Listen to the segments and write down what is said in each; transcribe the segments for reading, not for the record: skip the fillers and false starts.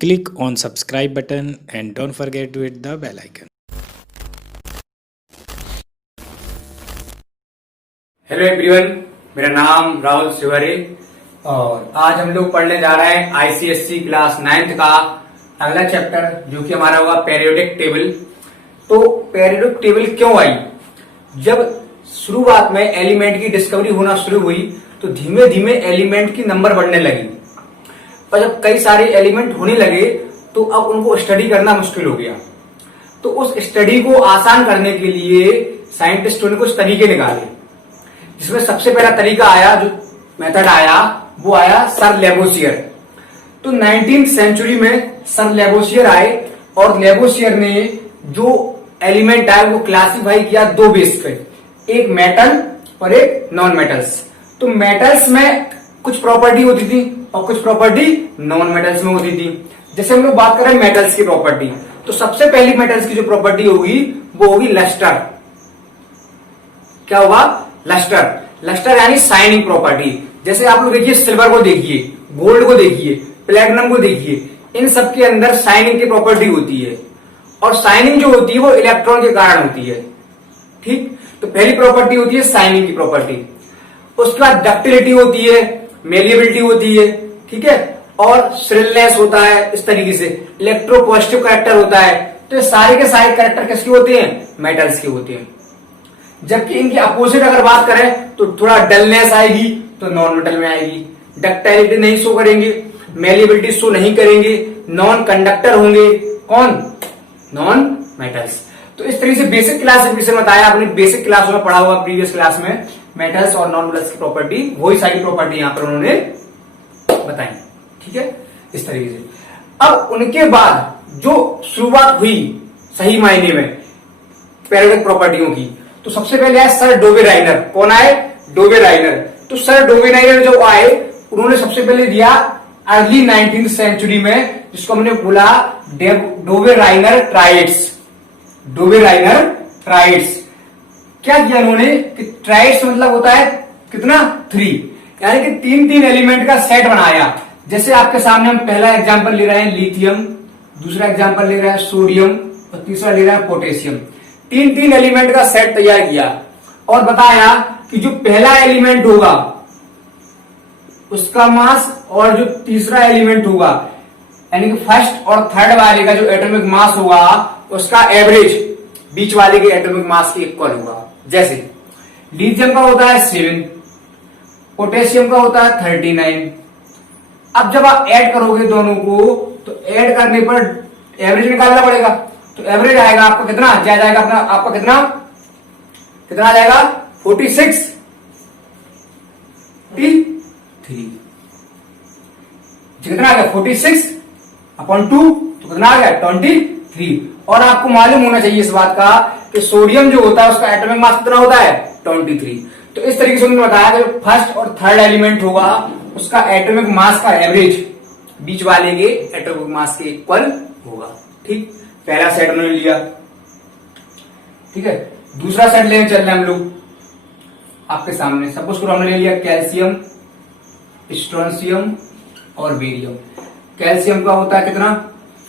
Click on subscribe button and don't forget to hit the bell icon. Hello everyone, मेरा नाम राहुल शिवरे और आज हम लोग पढ़ने जा रहे हैं आईसीएससी क्लास 9th का अगला चैप्टर जो कि हमारा होगा पेरियोडिक टेबल। तो पेरियोडिक टेबल क्यों आई? जब शुरुआत में एलिमेंट की डिस्कवरी होना शुरू हुई तो धीमे धीमे एलिमेंट की नंबर बढ़ने लगी और जब कई सारे एलिमेंट होने लगे तो अब उनको स्टडी करना मुश्किल हो गया। तो उस स्टडी को आसान करने के लिए साइंटिस्टों ने कुछ तरीके निकाले, जिसमें सबसे पहला तरीका आया, जो मेथड आया वो आया सर लेबोसियर। तो 19th सेंचुरी में सर लेबोसियर आए और लेबोसियर ने जो एलिमेंट आए वो क्लासिफाई किया दो बेस पे, एक मेटल और एक नॉन मेटल्स। तो मेटल्स में कुछ प्रॉपर्टी होती थी और कुछ प्रॉपर्टी नॉन मेटल्स में होती थी। जैसे हम लोग बात करें मेटल्स की प्रॉपर्टी, तो सबसे पहली मेटल्स की जो प्रॉपर्टी होगी वो होगी लस्टर। क्या होगा? लस्टर। लस्टर यानी शाइनिंग प्रॉपर्टी। जैसे आप लोग देखिए, सिल्वर को देखिए, गोल्ड को देखिए, प्लेटिनम को देखिए, इन सब के अंदर शाइनिंग की प्रॉपर्टी होती है और शाइनिंग जो होती है वो इलेक्ट्रॉन के कारण होती है। ठीक, तो पहली प्रॉपर्टी होती है शाइनिंग की प्रॉपर्टी। उसके बाद डक्टिलिटी होती है, मेलिएबिलिटी होती है, ठीक है, और श्रिलनेस होता है। इस तरीके से इलेक्ट्रोपॉजिटिव कैरेक्टर होता है। तो ये सारे के सारे कैरेक्टर किसके होते हैं? मेटल्स के होते हैं। जबकि इनकी अपोजिट अगर बात करें तो थोड़ा डलनेस आएगी तो नॉन मेटल में आएगी, डक्टाइलिटी नहीं शो करेंगे, मेलिएबिलिटी शो नहीं करेंगे, नॉन कंडक्टर होंगे। कौन? Non metals. तो इस तरीके से बेसिक क्लासिफिकेशन बताया, आपने बेसिक क्लास में पढ़ा हुआ प्रीवियस क्लास में, मेटल्स और नॉन मेटल्स की प्रॉपर्टी, वही सारी प्रॉपर्टी यहां पर उन्होंने बताई। ठीक है, इस तरीके से। अब उनके बाद जो शुरुआत हुई सही मायने में पेरियोडिक प्रॉपर्टियों की, तो सबसे पहले आए सर डोवेराइनर। कौन आए? डोवेराइनर। तो सर डोवेराइनर जो आए, उन्होंने सबसे पहले दिया अर्ली 19th सेंचुरी में, जिसको हमने बोला डोवेराइनर ट्राइड्स। डोवेराइनर ट्राइड्स। क्या किया उन्होंने कि ट्राइड्स मतलब होता है कितना? 3, यानी कि तीन तीन एलिमेंट का सेट बनाया। जैसे आपके सामने हम पहला एग्जांपल ले रहे हैं लिथियम, दूसरा एग्जांपल ले रहे हैं सोडियम और तीसरा ले रहे हैं पोटेशियम। तीन तीन एलिमेंट का सेट तैयार किया और बताया कि जो पहला एलिमेंट होगा उसका मास और जो तीसरा एलिमेंट होगा, यानी कि फर्स्ट और थर्ड वाले का जो एटॉमिक मास होगा उसका एवरेज बीच वाले के एटॉमिक मास के इक्वल होगा। जैसे लिथियम का होता है 7, पोटेशियम का होता है 39। अब जब आप ऐड करोगे दोनों को तो ऐड करने पर एवरेज निकालना पड़ेगा। तो एवरेज आएगा आपका कितना? जाएगा अपना, आपका कितना कितना आ जाएगा? 46 3 कितना आ गया? 46 अपॉन 2, तो कितना आ गया? 23। और आपको मालूम होना चाहिए इस बात का कि सोडियम जो होता है उसका एटॉमिक मास कितना होता है? 23। तो इस तरीके से उन्होंने बताया कि फर्स्ट और थर्ड एलिमेंट होगा उसका एटॉमिक मास का एवरेज बीच वाले के एटॉमिक मास के इक्वल होगा। ठीक, पहला सेट उन्होंने लिया। ठीक है, दूसरा सेट लेने चल रहे हैं हम लोग आपके सामने। सपोज करो हमने ले लिया कैल्शियम, स्ट्रोंशियम और बेरियम। कैल्शियम का होता है कितना?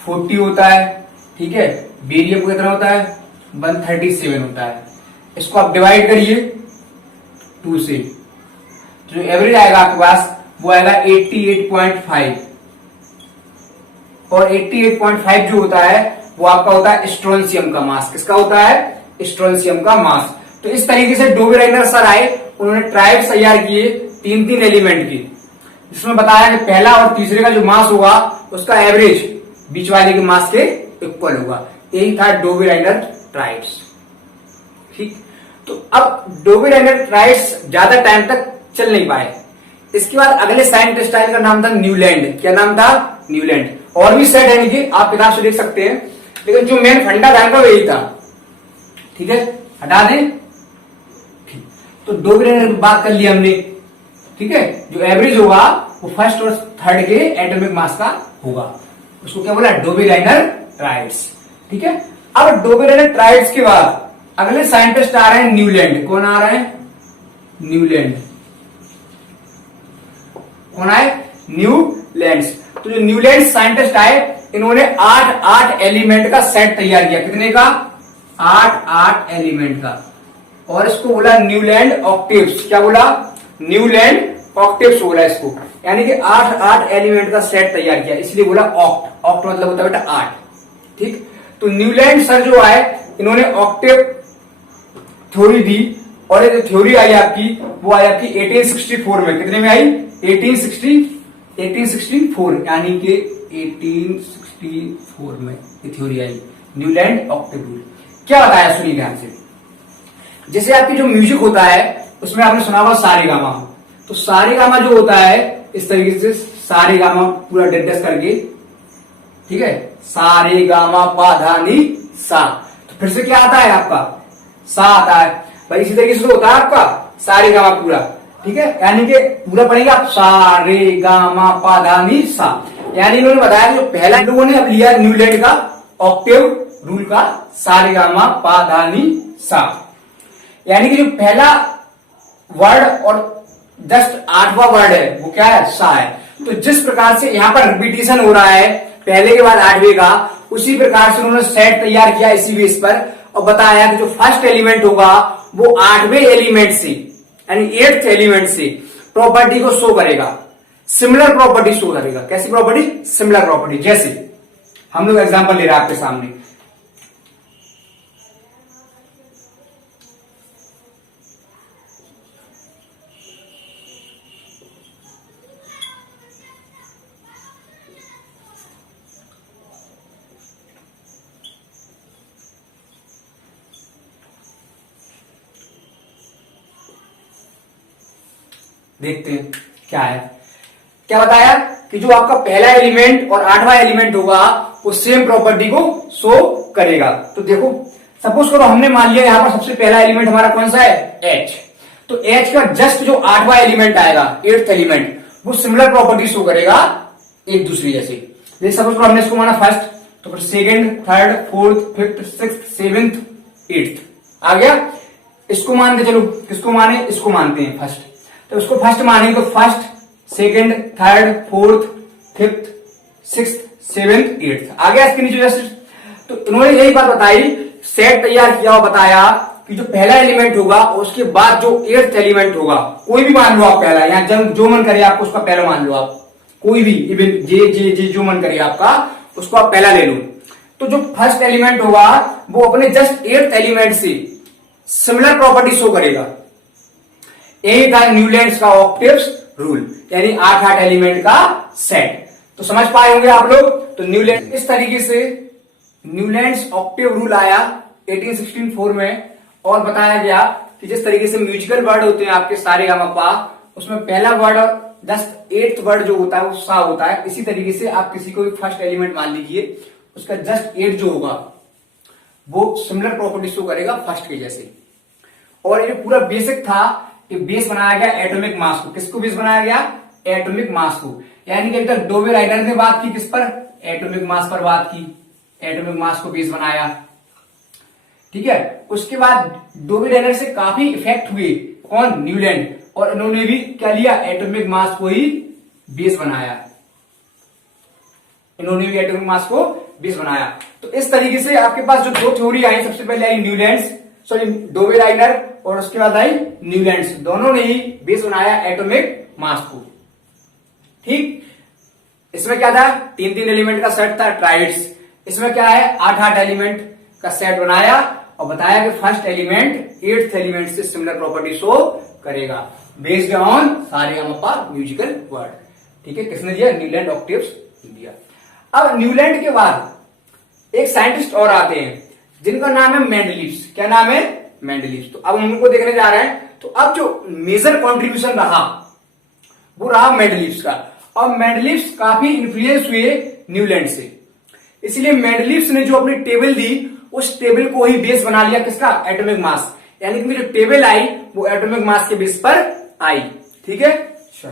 40 होता है। ठीक है, बेरियम का कितना होता है? 137 होता है। इसको आप डिवाइड करिए 2 से, जो एवरेज आएगा आपके पास वो आएगा 88.5। और 88.5 जो होता है वो आपका होता है स्ट्रोंशियम का मास। किसका होता है? स्ट्रोंशियम का मास। तो इस तरीके से डोवेराइनर सर आए, उन्होंने ट्राइब्स तैयार किए तीन तीन एलिमेंट की, जिसमें बताया कि पहला और तीसरे का जो मास होगा उसका एवरेज बीच वाले के मास के इक्वल होगा। यही था डोवेराइनर ट्राइड्स। ठीक, तो अब डोवेराइनर ट्राइड्स ज्यादा टाइम तक चल नहीं पाए। इसके बाद अगले साइंटिस्ट आए, का नाम था न्यूलैंड। क्या नाम था? न्यूलैंड। और भी सेट है इनके, आप किताब से देख सकते हैं, लेकिन जो मेन फंडा था इनका वही था। ठीक है, हटा दें। ठीक, तो डोवेराइनर की बात कर ली हमने। ठीक है, जो एवरेज होगा वो फर्स्ट और थर्ड के एटॉमिक मास का होगा, उसको क्या बोला? डोवेराइनर ट्राइड्स। ठीक है, अब डोवेराइनर ट्राइड्स के बाद अगले साइंटिस्ट आ रहे हैं न्यूलैंड। कौन आ रहे हैं? न्यूलैंड। कौन आए? न्यूलैंड्स। तो जो न्यूलैंड साइंटिस्ट आए इन्होंने 8 एलिमेंट का सेट तैयार किया। कितने का? 8 एलिमेंट का। और इसको बोला न्यूलैंड ऑक्टेव्स। क्या बोला? न्यूलैंड ऑक्टेव्स बोला इसको। यानी कि 8 एलिमेंट का सेट तैयार किया, इसलिए बोला ऑक्ट। ऑक्ट मतलब होता है बेटा 8। ठीक, तो न्यूलैंड सर जो है इन्होंने ऑक्टेव थ्योरी दी, और ये जो थ्योरी आई आपकी वो आई आपकी 1864 में। कितने में आई? 1864, यानी कि 1864 में ये थ्योरी आई, न्यूलैंड ऑक्टेव रूल। क्या बताया सुनिए ध्यान से। जैसे आपकी जो म्यूजिक होता है उसमें आपने सुना होगा सारेगामा। तो सारेगामा जो होता है इस तरीके से सारेगामा पूरा डिस्कस करके, ठीक है, सारेगामा पा धा नी सा। तो फिर से क्या आता है आपका? सा आता है भाई। इसी तरीके से होता है आपका सारेगामा पूरा, ठीक है, यानी कि पूरा पढ़ेंगे आप सारेगामा पा धा नी सा। यानी इन्होंने बताया जो पहला लोगों ने अब लिया न्यूलैंड का ऑक्टेव रूल का सारेगामा पा धा नी सा, यानी कि जो पहला वर्ड और जस्ट 8वां वर्ड है वो क्या है? सा है। तो जिस प्रकार से यहां पर रिपीटिशन हो रहा है पहले के बाद 8वें का, उसी प्रकार से उन्होंने सेट तैयार किया इसी बेस पर, और बताया कि जो फर्स्ट एलिमेंट होगा वो 8वें एलिमेंट से यानी 8th एलिमेंट से प्रॉपर्टी को शो करेगा, सिमिलर प्रॉपर्टी शो करेगा। कैसी प्रॉपर्टी? Similar property. जैसे हम लोग एग्जांपल ले रहे हैं आपके सामने, देखते हैं क्या है। क्या बताया कि जो आपका पहला एलिमेंट और 8वां एलिमेंट होगा वो सेम प्रॉपर्टी को शो करेगा। तो देखो, सपोज करो हमने मान लिया यहां पर सबसे पहला एलिमेंट हमारा कौन सा है? H। तो H का जस्ट जो 8वां एलिमेंट आएगा, 8th एलिमेंट, वो सिमिलर प्रॉपर्टी शो करेगा एक दूसरे जैसे। जैसे सपोज करो हमने इसको माना फर्स्ट, तो फिर second, third, fourth, fifth, sixth, seventh, 8th आ गया। इसको मान के चलो, किसको माने? इसको मानते हैं फर्स्ट। तो उसको फर्स्ट मानेंगे तो first, second, third, fourth, fifth, sixth, seventh, 8th आ गया इसके नीचे जस्ट। तो इन्होंने यही बात बताई, सेट तैयार किया और बताया कि जो पहला एलिमेंट होगा उसके बाद जो 8th एलिमेंट होगा, कोई भी मान लो आप पहला, यहाँ जो मन करे आपको उसका पहला मान लो आप, कोई भी, इवन जे जे जे जो मन करे आपका उसको आप पहला ले लो। तो जो फर्स्ट एलिमेंट होगा वो अपने जस्ट 8th एलिमेंट से सिमिलर प्रॉपर्टी शो करेगा। यही था न्यूलैंड्स का ऑक्टेव्स रूल, यानी 8 एलिमेंट का सेट। तो समझ पाए होंगे आप लोग। तो न्यूलैंड इस तरीके से न्यूलैंड्स ऑक्टेव रूल आया 1864 में, और बताया गया कि जिस तरीके से म्यूजिकल वर्ड होते हैं आपके सारेगामापा, उसमें पहला वर्ड जस्ट 8th वर्ड जो होता है वो सा होता है। इसी तरीके से आप किसी को भी फर्स्ट एलिमेंट मान लीजिए, उसका जस्ट 8 जो होगा वो सिमिलर प्रॉपर्टी शो करेगा फर्स्ट के जैसे। और ये पूरा बेसिक था, ये बेस बनाया गया एटॉमिक मास को। किसको बेस बनाया गया? एटॉमिक मास को। यानी कि अभी तक डोबे राइडर ने बात की किस पर? एटॉमिक मास पर बात की, एटॉमिक मास को बेस बनाया, ठीक है। उसके बाद डोबे राइडर से काफी इफेक्ट हुए, कौन? न्यूलैंड, और इन्होंने भी क्या लिया? एटॉमिक मास को ही बेस बनाया, इन्होंने भी एटॉमिक मास को बेस बनाया। तो इस तरीके से आपके पास जो दो थ्योरी आई, सबसे पहले आई न्यूलैंड्स, सॉरी डोबे राइडर, और उसके बाद आई न्यूलैंड्स, दोनों ने ही बेस बनाया एटॉमिक मास को, ठीक। इसमें क्या था? 3 एलिमेंट का सेट था, ट्राइड्स। इसमें क्या है? 8 एलिमेंट का सेट बनाया और बताया कि फर्स्ट एलिमेंट 8th एलिमेंट से सिमिलर प्रॉपर्टी शो करेगा based on saregamapa musical word, ठीक है। किसने दिया? न्यूलैंड ऑक्टेव्स दिया। अब न्यूलैंड के बाद एक साइंटिस्ट और आते हैं जिनका नाम है मेंडलीव्स। क्या नाम है? मेंडलीव्स। तो अब हम उनको देखने जा रहे हैं। तो अब जो मेजर कंट्रीब्यूशन रहा वो रहा मेंडलीव्स का, और मेंडलीव्स काफी इन्फ्लुएंस हुए न्यूलैंड से। इसलिए मेंडलीव्स ने जो अपनी टेबल दी, उस टेबल को ही बेस बना लिया किसका? Atomic mass. यानी कि जो टेबल आई वो एटॉमिक मास के बेस पर आई, ठीक है। चलो,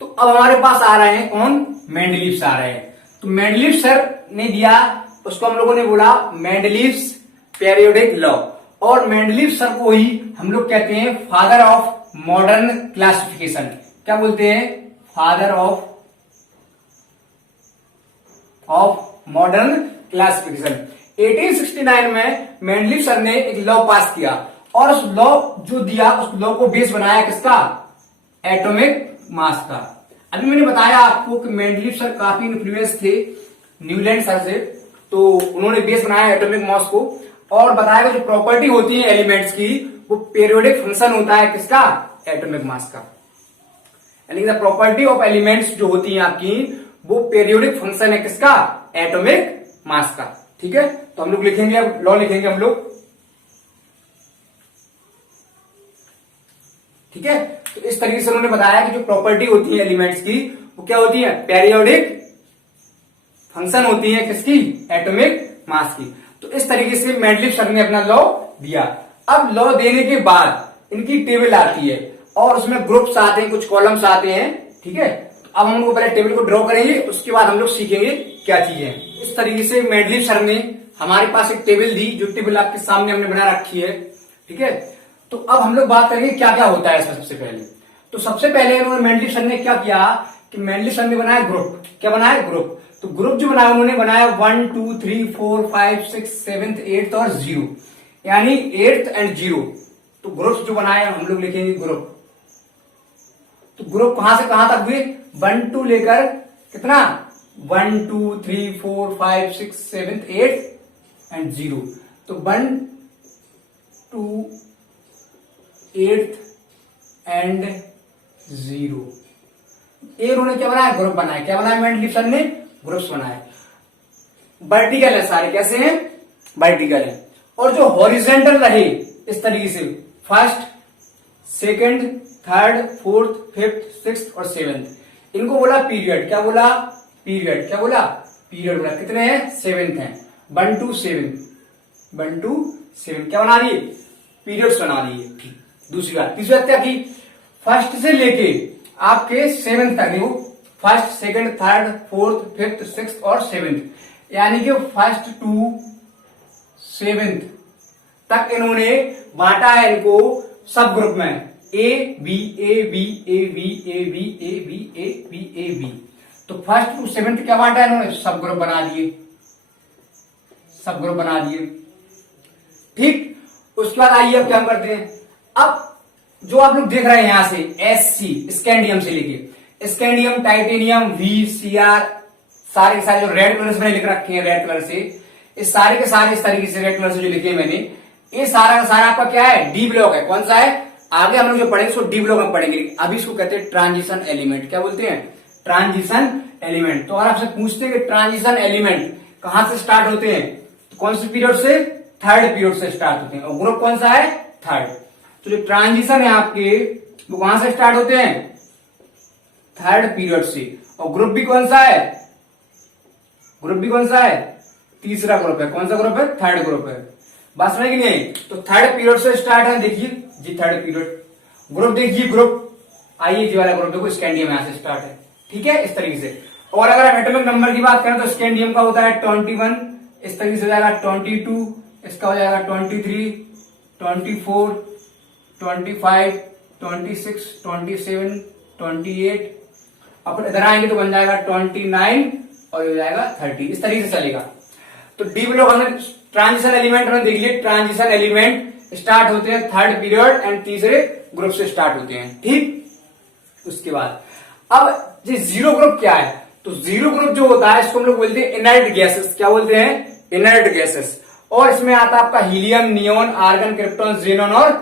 तो अब हमारे पास आ रहे हैं कौन? मेंडलीव्स आ रहे हैं। तो मेंडलीव्स सर ने दिया, उसको हम लोगों ने बोला मेंडलीव्स पीरियोडिक लॉ। और मेंडलीव सर को ही हम लोग कहते हैं फादर ऑफ मॉडर्न क्लासिफिकेशन। क्या बोलते हैं? Father of modern classification. 1869 में मेंडलीव सर ने एक लॉ पास किया और उस लॉ जो दिया उस लॉ को बेस बनाया किसका? एटॉमिक मास का। अभी मैंने बताया आपको कि मेंडलीव सर काफी इन्फ्लुएंस थे न्यूलैंड सर से, तो उन्होंने बेस बनाया एटॉमिक मास को और बताया जो प्रॉपर्टी होती है एलिमेंट्स की वो पीरियोडिक फंक्शन होता है किसका? एटॉमिक मास का। यानी द प्रॉपर्टी ऑफ एलिमेंट्स जो होती है आपकी वो पीरियोडिक फंक्शन है किसका? एटॉमिक मास का। ठीक है, तो हम लोग लिखेंगे, अब लॉ लिखेंगे हम लोग। ठीक है, तो इस तरीके से उन्होंने बताया कि जो प्रॉपर्टी होती है एलिमेंट्स की वो क्या होती है? पीरियोडिक फंक्शन होती है किसकी? एटॉमिक मास की। तो इस तरीके से मेंडलीव सर ने अपना लॉ दिया। अब लॉ देने के बाद इनकी टेबल आती है और उसमें ग्रुप्स आते हैं, कुछ कॉलम्स आते हैं। ठीक है, तो अब हम लोग पहले टेबल को ड्रॉ करेंगे, उसके बाद हम लोग सीखेंगे क्या चीजें। इस तरीके से मेंडलीव सर ने हमारे पास एक टेबल दी, जो टेबल आपके सामने हमने बना रखी है। ठीक है, तो अब हम लोग बात करेंगे क्या क्या होता है इसमें। सबसे पहले तो सबसे पहले उन्होंने मेंडलीव सर ने क्या किया कि मेंडलीव सर ने बनाया ग्रुप। क्या बनाया? ग्रुप। तो ग्रुप जो बनाया उन्होंने बनाया 1 2 3 4 5 6 7 8 और 0, यानी 8th एंड 0। तो ग्रुप्स जो बनाए हम लोग लिखेंगे ग्रुप। तो ग्रुप कहां से कहां तक हुए? 1 2 लेकर कितना? 1 2 3 4 5 6 7 8 एंड 0। तो 1 2 8th एंड 0। ये उन्होंने क्या बनाया? ग्रुप बनाया। क्या बनाया मेंडलीव सर ने? ग्रुप्स बनाए। वर्टिकल है सारे, कैसे हैं? वर्टिकल है। और जो हॉरिजेंटल रहे इस तरीके से first, second, third, fourth, fifth, sixth और सेवेंथ, इनको बोला पीरियड। क्या बोला? पीरियड। क्या बोला? पीरियड बोला। कितने हैं? 7th हैं। 1 to 7, 1 to 7 क्या बना रही है? पीरियड्स बना रही है। दूसरी बात, तीसरी बात क्या की? फर्स्ट से लेके आपके 7th तक, वो first, second, third, fourth, fifth, sixth और 7th, यानी कि फर्स्ट टू 7th तक इन्होंने बांटा है इनको सब ग्रुप में। A B A B A B A B A B A B A B. तो फर्स्ट टू 7th क्या बांटा है इन्होंने? सब ग्रुप बना दिए, सब ग्रुप बना दिए। ठीक, उसके बाद आइए अब क्या हम करते हैं। अब जो आप लोग देख रहे हैं यहां से SC स्कैंडियम से लेके स्कैंडियम, टाइटेनियम, VCr, सारे के सारे जो रेड कलर से मैंने लिख रखे हैं, रेड कलर से, इस सारे के सारे इस तरीके से रेड कलर से जो लिखे मैंने, ये सारा का सारा आपका क्या है? डी ब्लॉक है। कौन सा है? आगे हम लोग जो पढ़ेंगे उसको डी ब्लॉक में पढ़ेंगे। अभी इसको कहते हैं ट्रांजिशन एलिमेंट। क्या बोलते हैं? Transition element. तो अगर आपसे पूछते हैं कि ट्रांजिशन एलिमेंट कहां से स्टार्ट होते हैं, तो कौन से पीरियड से? 3rd पीरियड से स्टार्ट होते हैं। और ग्रुप कौन सा है? 3rd। तो जो ट्रांजिशन है आपके वो कहां से स्टार्ट होते हैं? 3rd पीरियड से। और ग्रुप भी कौन सा है? ग्रुप भी कौन सा है? तीसरा ग्रुप है। कौन सा ग्रुप है? 3rd ग्रुप है। बात समझ कि नहीं? तो 3rd पीरियड से स्टार्ट है। देखिए जी 3rd पीरियड। ग्रुप देखिए, ग्रुप आइए जी वाला ग्रुप देखो, स्कैंडियम यहां से स्टार्ट है। ठीक है, इस तरीके से। और अगर हम एटॉमिक नंबर की बात करें तो स्कैंडियम का होता है 21, इस तरीके से हो जाएगा 22, इसका हो जाएगा 23, 24, 25, 26, 27, 28, अपन इधर आएंगे तो बन जाएगा 29 और हो जाएगा 30। इस तरीके से चलेगा। तो डी ब्लॉक हमने ट्रांजिशन एलिमेंट हमने देख लिए। ट्रांजिशन एलिमेंट स्टार्ट होते हैं 3rd पीरियड एंड तीसरे ग्रुप से स्टार्ट होते हैं। ठीक, उसके बाद अब ये 0 ग्रुप क्या है? तो 0 ग्रुप जो होता है इसको हम लोग बोलते हैं इनर्ट गैसेस। क्या बोलते हैं? Inert gases. और इसमें आता है आपका helium, neon, argon, krypton, xenon और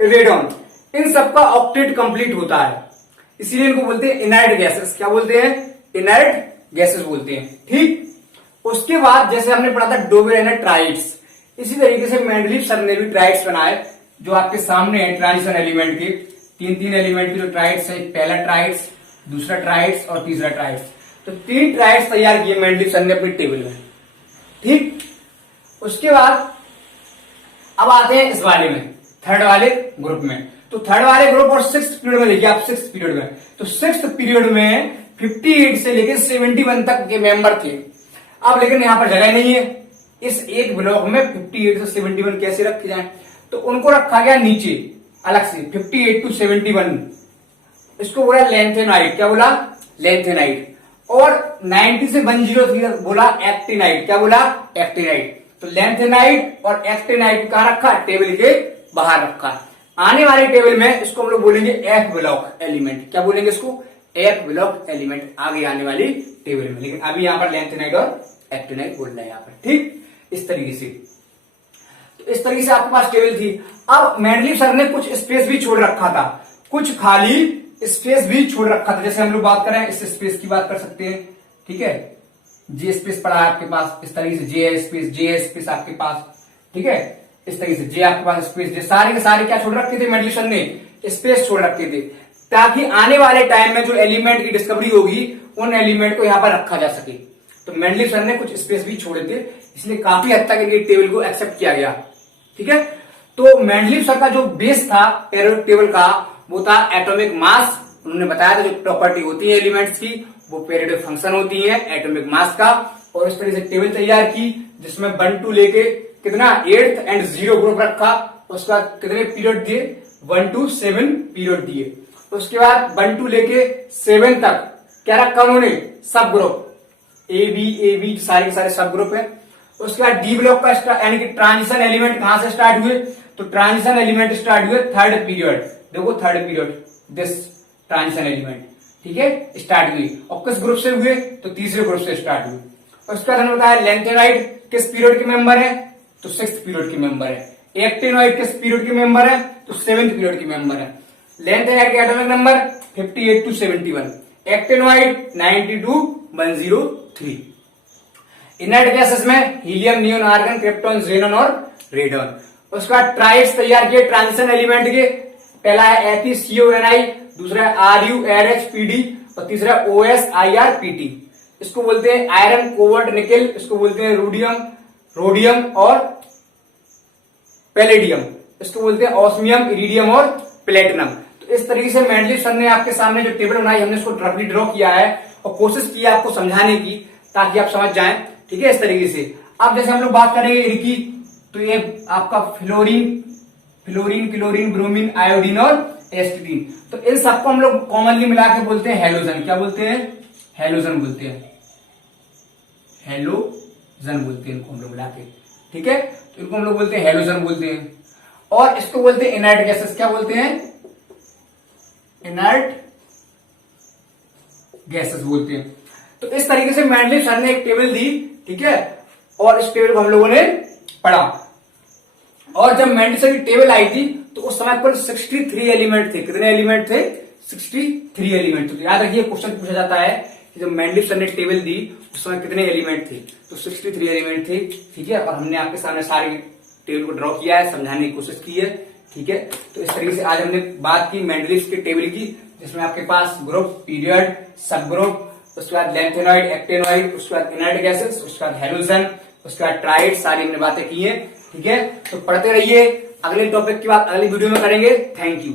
रेडॉन। इन सबका ऑक्टेट कंप्लीट होता है, इसीलिए इनको बोलते हैं इनर्ट गैसेस। क्या बोलते हैं? इनर्ट गैसेस बोलते हैं। ठीक, उसके बाद जैसे हमने पढ़ा था डोबेरेनर ट्राइड्स, इसी तरीके से मेंडलीव सर ने भी ट्राइड्स बनाए जो आपके सामने है। ट्रांजिशन एलिमेंट के 3 एलिमेंट के जो ट्राइड्स है, पहला ट्राइड्स, दूसरा ट्राइड्स और तीसरा ट्राइड्स। तो 3 ट्राइड्स तैयार किए मेंडलीव सर ने अपनी टेबल में। ठीक, उसके बाद अब आते हैं इस वाले में, 3rd वाले ग्रुप में। तो 3rd वाले ग्रुप और 6th पीरियड में देखिए आप, 6th पीरियड में, तो 6th पीरियड में 58 से लेकर 71 तक के मेंबर थे। अब लेकिन यहां पर जगह नहीं है, इस एक ब्लॉक में 58 से 71 कैसे रखे जाए, तो उनको रखा गया नीचे अलग से 58 to 71, इसको बोला लेंथेनाइट। क्या बोला? लेंथेनाइट। और 90 से 103 बोला एक्टिनाइट। क्या बोला? एक्टिनाइट। तो लेंथेनाइट और एक्टिनाइट कहां रखा? टेबल के बाहर रखा। आने वाले टेबल में इसको हम लोग बोलेंगे एफ ब्लॉक एलिमेंट। क्या बोलेंगे इसको? एफ ब्लॉक एलिमेंट आगे आने वाली टेबल में, लेकिन अभी यहां पर लेंथेनाइट और एक्टिनाइट बोल रहे हैं यहां पर। ठीक, इस तरीके से, तो इस तरीके से आपके पास टेबल थी। अब मेंडलीव सर ने कुछ स्पेस भी छोड़ रखा था, कुछ खाली स्पेस भी छोड़ रखा था। जैसे हम लोग बात करें इस स्पेस की बात कर सकते हैं, ठीक है, जे स्पेस पड़ा है आपके पास, इस तरीके से जे स्पेस आपके पास, ठीक है, इस तरीके से जे आपके पास स्पेस, जे सारे के सारे क्या छोड़ रखे थे मेंडलीव सर ने? स्पेस छोड़ रखे थे, ताकि आने वाले टाइम में जो एलिमेंट की डिस्कवरी होगी उन एलिमेंट को यहां पर रखा जा सके। तो मेंडलीव सर ने कुछ स्पेस भी छोड़े थे, इसलिए काफी हद तक इनके टेबल को एक्सेप्ट किया गया। ठीक है, तो मेंडलीव सर का जो बेस था पीरियोडिक टेबल का वो था एटॉमिक मास। उन्होंने बताया था जो प्रॉपर्टी होती है एलिमेंट्स की वो पीरियोडिक फंक्शन होती है एटॉमिक मास का, और इस तरह से टेबल तैयार की जिसमें 1 2 लेके कितना 8th एंड 0 ग्रुप रखा। उसका कितने पीरियड दिए? 1 to 7 पीरियड दिए। उसके बाद 1 2 लेके 7 तक क्या रखा उन्होंने? सब ग्रुप, ए बी सारे के सारे सब ग्रुप है। उसके बाद डी ब्लॉक का यानी कि ट्रांजिशन एलिमेंट कहां से स्टार्ट हुए? तो ट्रांजिशन एलिमेंट स्टार्ट हुए 3rd पीरियड। देखो 3rd period, this transition element, ठीक है, स्टार्ट हुई। और किस ग्रुप से हुए? तो तीसरे ग्रुप से स्टार्ट हुए। उसके बाद हमने बताया लेंथेनाइट किस पीरियड के मेंबर है? तो 6th पीरियड के मेंबर है। एक्टिनोइड किस पीरियड के मेंबर है? तो 7th पीरियड के मेंबर है। लेंथेनाइट के atomic number 58 to 71, actinoid 90 to 103। Inert gases में helium, neon, argon, krypton, xenon और रेडॉन। उसका ट्राइड्स तैयार किए ट्रांजिशन एलिमेंट के, पहला है FeCO(Ni), दूसरा है RuRHPD और तीसरा OSIRPT। इसको बोलते हैं आयरन, कोबाल्ट, निकेल, इसको बोलते हैं रोडियम और पैलेडियम, इसको बोलते हैं ऑस्मियम, इरिडियम और प्लेटिनम। तो इस तरीके से मेंडलीव सर ने आपके सामने जो टेबल बनाई हमने इसको रफली ड्रॉ किया है और कोशिश की आपको समझाने की ताकि आप समझ जाएं। ठीक है, इस तरीके से। अब जैसे हम लोग बात करेंगे इनकी, तो ये आपका फ्लोरीन, क्लोरीन, ब्रोमीन, आयोडीन और एस्टिडीन, तो इन सबको हम लोग कॉमनली मिला के बोलते हैं हेलोजन। क्या बोलते हैं? हेलोजन बोलते हैं, हेलोजन बोलते हैं इनको हम लोग मिला के। ठीक है, तो इनको हम लोग बोलते हैं हेलोजन बोलते हैं। और इसको बोलते हैं इनर्ट गैसेस। क्या बोलते हैं? इनर्ट गैसेस बोलते हैं। तो इस तरीके से मेंडलीव सर ने एक टेबल दी, ठीक है, और इस टेबल को हम लोगों ने पढ़ा। और जब मेंडलीव सर की टेबल आई थी तो उस समय कुल 63 एलिमेंट थे। कितने एलिमेंट थे? 63 एलिमेंट। तो याद रखिए क्वेश्चन पूछा जाता है कि जब मेंडलीव सर ने टेबल दी उस समय कितने एलिमेंट थे? तो 63 एलिमेंट थे। ठीक है, और हमने आपके सामने सारे टेबल को ड्रॉ किया है, समझाने की कोशिश की है। ठीक है, तो इस तरीके से आज हमने बात की मेंडलीव के टेबल की, जिसमें आपके पास ग्रुप, पीरियड, सब ग्रुप, उसके बाद लेंथेनॉइड, एक्टिनॉइड, उसके बाद इनर्ट गैसेस, उसके बाद हेलोजन, उसके बाद ट्राइड, सारी हमने बातें की है। ठीक है, तो पढ़ते रहिए। अगले टॉपिक की बात अगली वीडियो में करेंगे। Thank you.